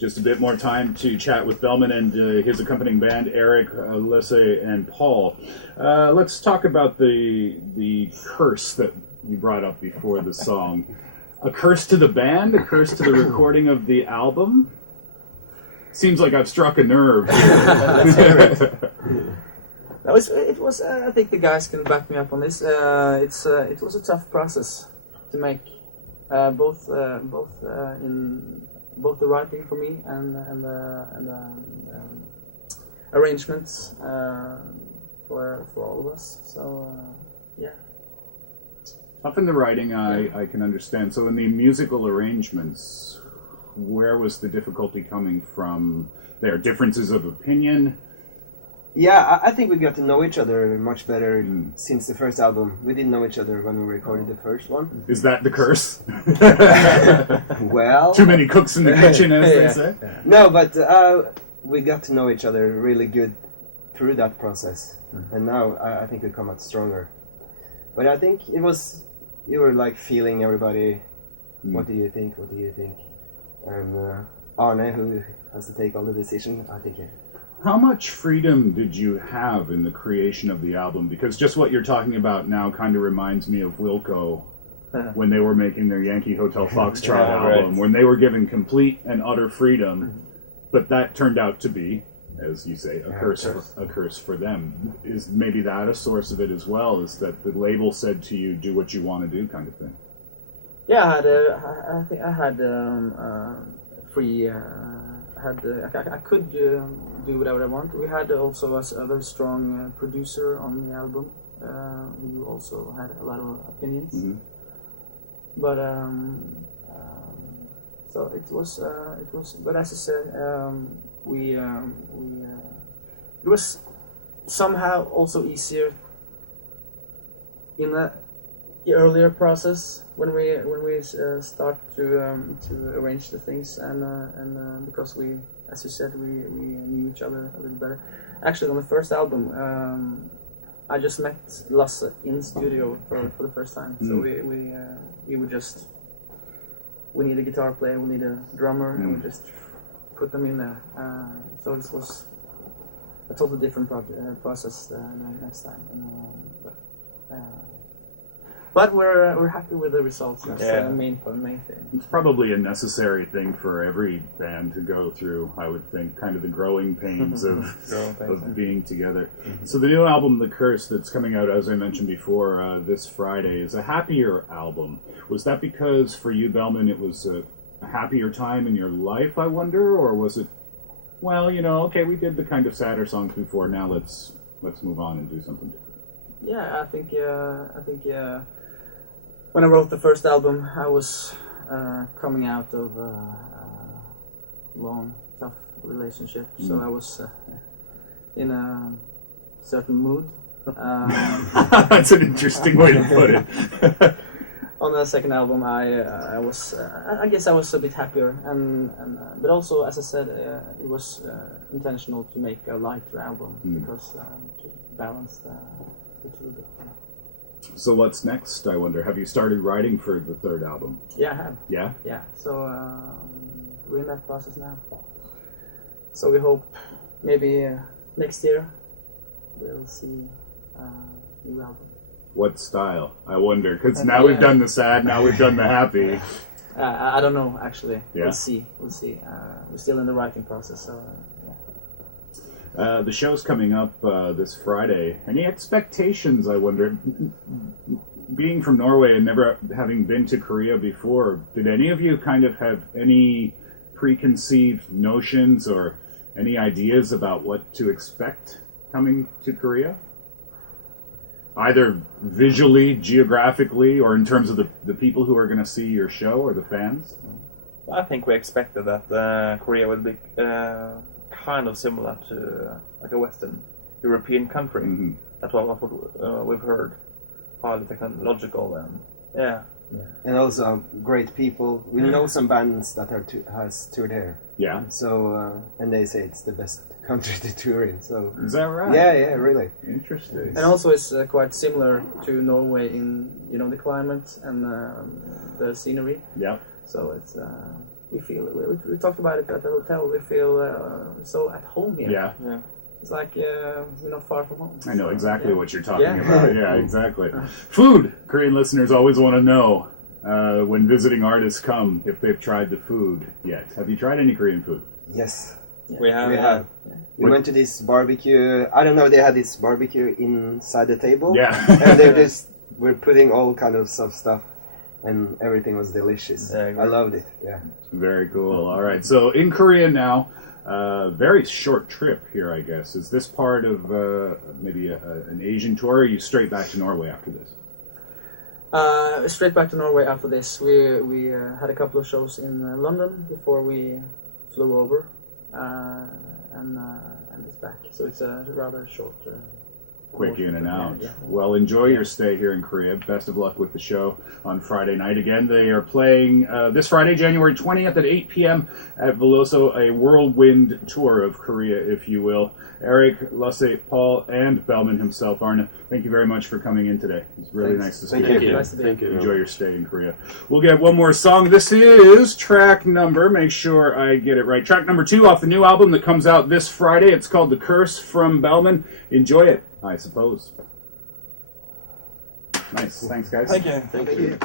just a bit more time to chat with Bellman and his accompanying band, Eric, Alyssa, and Paul. Let's talk about the curse that you brought up before the song. A curse to the band? A curse to the recording of the album? Seems like I've struck a nerve. Let's hear it. No, it was. I think the guys can back me up on this. It was a tough process to make, both the writing for me and the arrangements for all of us. So yeah. Up in the writing, I can understand. So in the musical arrangements, where was the difficulty coming from? There differences of opinion. Yeah, I think we got to know each other much better since the first album. We didn't know each other when we recorded the first one. Is that the curse? Well... Too many cooks in the kitchen, as they say? No, but we got to know each other really good through that process. And now I think we come out stronger. But I think it was... You were like feeling everybody, what do you think, what do you think? And Arne, who has to take all the decision, I think... How much freedom did you have in the creation of the album? Because just what you're talking about now kind of reminds me of Wilco when they were making their Yankee Hotel Foxtrot album, when they were given complete and utter freedom, but that turned out to be, as you say, a curse for them. Is maybe that a source of it as well? Is that the label said to you, "Do what you want to do," kind of thing? Yeah, I think I had free. I could do whatever I want. We had also a very strong producer on the album who also had a lot of opinions. Mm-hmm. But so it was. But as I said, it was somehow also easier in the earlier process when we start to arrange the things and because we, as you said, we knew each other a little better. Actually, on the first album, I just met Lasse in studio for the first time. So we would just, we need a guitar player, we need a drummer, and we just put them in there. So this was a totally different process next time. But we're happy with the results. That's the main thing. It's probably a necessary thing for every band to go through, I would think, kind of the growing pains of being together. Mm-hmm. So the new album, The Curse, that's coming out, as I mentioned before, this Friday, is a happier album. Was that because, for you, Bellman, it was a happier time in your life, I wonder? Or was it, well, you know, okay, we did the kind of sadder songs before, now let's move on and do something different? Yeah, I think when I wrote the first album, I was coming out of a long, tough relationship, so I was in a certain mood. That's an interesting way to put it. On the second album, I guess I was a bit happier, but also, as I said, it was intentional to make a lighter album because to balance the two bit. So what's next, I wonder? Have you started writing for the third album? Yeah, I have. Yeah? Yeah, so we're in that process now. So we hope maybe next year we'll see a new album. What style? I wonder, because now we've done the sad, now we've done the happy. I don't know, actually. Yeah. We'll see. We're still in the writing process, so the show's coming up this Friday. Any expectations, I wonder? Being from Norway and never having been to Korea before, did any of you kind of have any preconceived notions or any ideas about what to expect coming to Korea? Either visually, geographically, or in terms of the people who are going to see your show or the fans? I think we expected that Korea would be kind of similar to like a Western European country. Mm-hmm. That's what we've heard. Highly technological and and also great people. We know some bands that has toured here. Yeah. So and they say it's the best country to tour in. So is that right? Yeah, really interesting. And also, it's quite similar to Norway in the climate and the scenery. Yeah. So it's we feel we talked about it at the hotel. We feel so at home here. Yeah. It's like we're not far from home. I know exactly yeah. what you're talking about. Yeah, exactly. Food. Korean listeners always want to know when visiting artists come if they've tried the food yet. Have you tried any Korean food? Yes. Yeah. We have. Yeah. We went to this barbecue. I don't know. They had this barbecue inside the table. Yeah. And they just were putting all kind of stuff, and everything was delicious. Yeah, I loved it. Yeah. Very cool. All right. So in Korea now, very short trip here, I guess. Is this part of maybe an Asian tour, or are you straight back to Norway after this? Straight back to Norway after this. We had a couple of shows in London before we flew over, and it's back. So it's a rather short. Quick in and out. Yeah. Well, enjoy your stay here in Korea. Best of luck with the show on Friday night. Again, they are playing this Friday, January 20th at 8 p.m. at Veloso, a whirlwind tour of Korea, if you will. Eric, Lasse, Paul, and Bellman himself, Arne, thank you very much for coming in today. It's really nice to speak Thank to you. Nice to be here. Enjoy your stay in Korea. We'll get one more song. This is track number, make sure I get it right, track number 2 off the new album that comes out this Friday. It's called The Curse from Bellman. Enjoy it, I suppose. Nice. Thanks, guys. Thank you. Thank you.